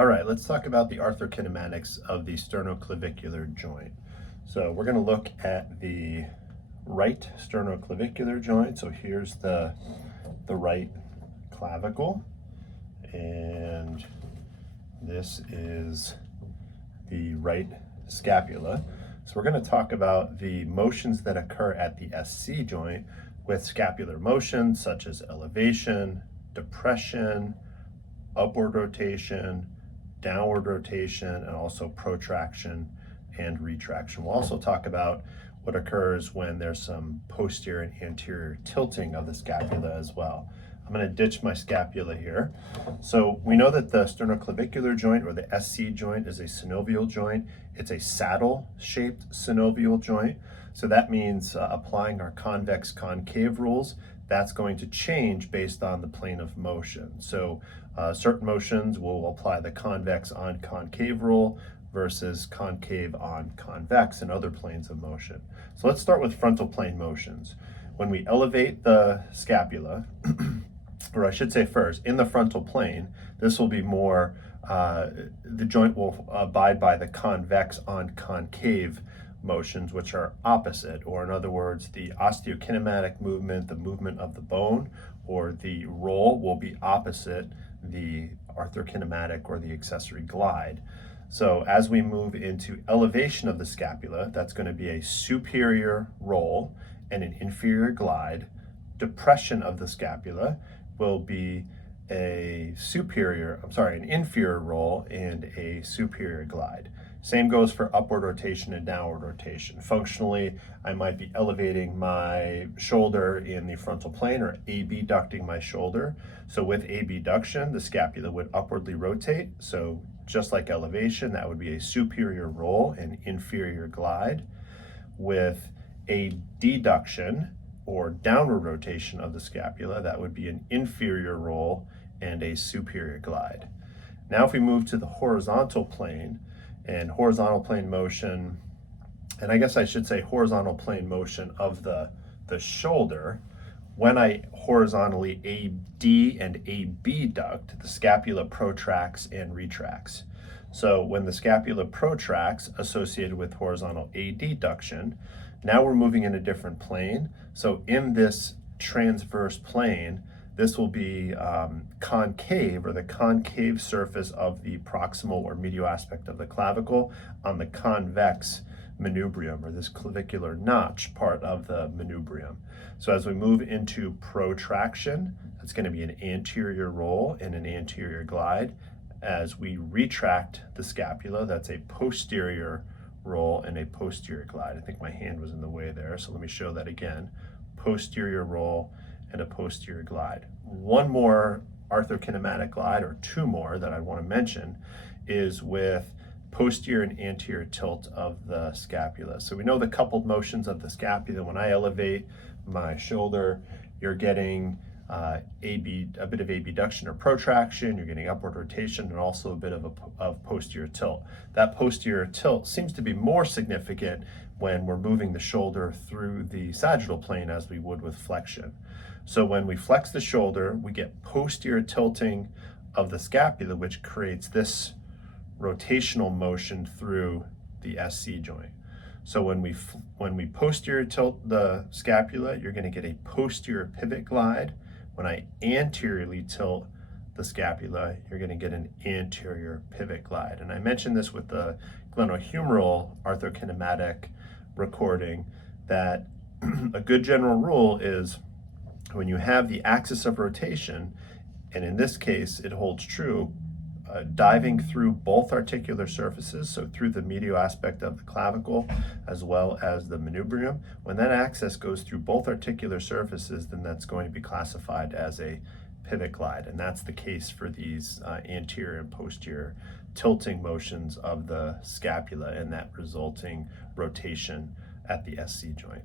All right, let's talk about the arthrokinematics of the sternoclavicular joint. So we're going to look at the right sternoclavicular joint. So here's the right clavicle, and this is the right scapula. So we're going to talk about the motions that occur at the SC joint with scapular motions such as elevation, depression, upward rotation, downward rotation, and also protraction and retraction. We'll also talk about what occurs when there's some posterior and anterior tilting of the scapula as well. I'm going to ditch my scapula here. So we know that the sternoclavicular joint, or the SC joint, is a synovial joint. It's a saddle-shaped synovial joint. So that means applying our convex-concave rules, that's going to change based on the plane of motion. So certain motions will apply the convex on concave rule versus concave on convex in other planes of motion. So let's start with frontal plane motions. When we elevate the scapula, or I should say first, in the frontal plane, this will be more, the joint will abide by the convex on concave motions, which are opposite, or in other words, the osteokinematic movement, the movement of the bone, or the roll will be opposite the arthrokinematic or the accessory glide. So as we move into elevation of the scapula, that's going to be a superior roll and an inferior glide. Depression of the scapula will be an inferior roll and a superior glide. Same goes for upward rotation and downward rotation. Functionally, I might be elevating my shoulder in the frontal plane or abducting my shoulder. So with abduction, the scapula would upwardly rotate. So just like elevation, that would be a superior roll and inferior glide. With a deduction or downward rotation of the scapula, that would be an inferior roll and a superior glide. Now if we move to the horizontal plane, and horizontal plane motion, and I guess I should say horizontal plane motion of the shoulder, when I horizontally AD and abduct, the scapula protracts and retracts. So when the scapula protracts associated with horizontal adduction, now we're moving in a different plane. So in this transverse plane, this will be concave, or the concave surface of the proximal or medial aspect of the clavicle on the convex manubrium, or this clavicular notch part of the manubrium. So as we move into protraction, that's going to be an anterior roll and an anterior glide. As we retract the scapula, that's a posterior roll and a posterior glide. I think my hand was in the way there, so let me show that again. Posterior roll and a posterior glide. One more arthrokinematic glide, or two more that I want to mention, is with posterior and anterior tilt of the scapula. So we know the coupled motions of the scapula. When I elevate my shoulder, you're getting a bit of abduction or protraction, you're getting upward rotation, and also a bit of posterior tilt. That posterior tilt seems to be more significant when we're moving the shoulder through the sagittal plane as we would with flexion. So when we flex the shoulder, we get posterior tilting of the scapula, which creates this rotational motion through the SC joint. So when we posterior tilt the scapula, you're going to get a posterior pivot glide. When I anteriorly tilt the scapula, you're going to get an anterior pivot glide. And I mentioned this with the glenohumeral arthrokinematic recording, that a good general rule is when you have the axis of rotation, and in this case it holds true, diving through both articular surfaces, so through the medial aspect of the clavicle as well as the manubrium, when that axis goes through both articular surfaces, then that's going to be classified as a pivot glide. And that's the case for these anterior and posterior tilting motions of the scapula and that resulting rotation at the SC joint.